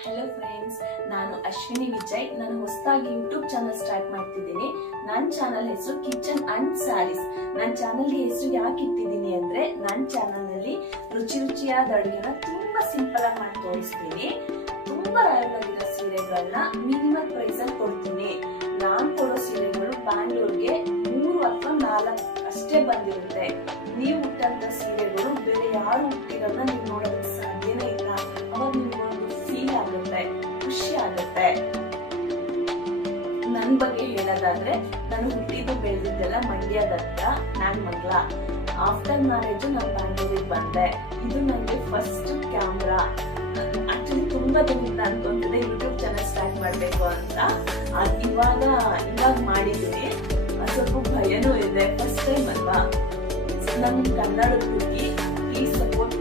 Hello friends, ನಾನು ಅಶ್ವಿನಿ ವಿಜಯ್. ನಾನು ಹೊಸದಾಗಿ ಯೂಟ್ಯೂಬ್ ಚಾನಲ್ ಸ್ಟಾರ್ಟ್ ಮಾಡ್ತಿದ್ದೀನಿ. ನನ್ನ ಚಾನಲ್ ಹೆಸರು ಕಿಚನ್ ಅಂಡ್ ಸ್ಯಾರೀಸ್. ನನ್ನ ಚಾನಲ್ಗೆ ಹೆಸರು ಯಾಕೆ ಇಟ್ಟಿದ್ದೀನಿ ಅಂದ್ರೆ, ನನ್ನ ಚಾನಲ್ ನಲ್ಲಿ ರುಚಿ ರುಚಿಯಾದ ಅಡುಗೆನ ತುಂಬಾ ಸಿಂಪಲ್ ಆಗಿ ಮಾಡಿ ತೋರಿಸ್ತೀನಿ. ತುಂಬಾ ರಾಯಲ್ ಆಗಿರೋ ಸೀರೆಗಳನ್ನ ಮಿನಿಮಲ್ ಪ್ರೈಸ್ ಅಲ್ಲಿ ಕೊಡ್ತೀನಿ. ನಾನ್ ಕೊಡೋ ಸೀರೆಗಳು ಬ್ಯಾಂಗ್ಳೂರ್ಗೆ 3 ಅಥವಾ 4 ಅಷ್ಟೇ ಬಂದಿರುತ್ತೆ. ನೀವು ಹುಟ್ಟಂತ ಸೀರೆಗಳು ಬೇರೆ ಯಾರು ಹುಟ್ಟಿರೋದನ್ನ ನೀವು ನೋಡೋದಕ್ಕೆ ಸಾಧ್ಯನೇ ಇಲ್ಲ. ಅವಾಗ ನಿಮ್ಗೊಂದು ಫೀಲ್ ಆಗುತ್ತೆ, ಖುಷಿ ಆಗುತ್ತೆ. ನನ್ ಬಗ್ಗೆ ಹೇಳೋದಾದ್ರೆ, ನಾನು ಹುಟ್ಟಿದ್ದು ಬೆಳೆದಿದ್ದೆಲ್ಲ ಮಂಡ್ಯದ ಹತ್ರ ನಾಗಮಂಗಲ. ಆಫ್ಟರ್ ಮ್ಯಾರೇಜ್ ನಾನು ಬ್ಯಾಂಗ್ಳೂರಿಗೆ ಬಂದೆ. ಇದು ನನಗೆ ಫಸ್ಟ್ ಕ್ಯಾಮ್ರಾ. ಆಕ್ಚುಲಿ ತುಂಬಾ ದಿನದಿಂದ ಅನ್ಕೊಂತಿದ್ದೆ ಯೂಟ್ಯೂಬ್ ಚಾನಲ್ ಸ್ಟಾರ್ಟ್ ಮಾಡ್ಬೇಕು ಅಂತ. ಇವಾಗ ಮಾಡಿದೀನಿ. ಸ್ವಲ್ಪ ಭಯನೂ ಇದೆ, ಫಸ್ಟ್ ಟೈಮ್ ಅಲ್ವಾ. ನಮ್ ಕನ್ನಡದ ಹುಡುಗಿ ಪ್ಲೀಸ್ ಸಪೋರ್ಟ್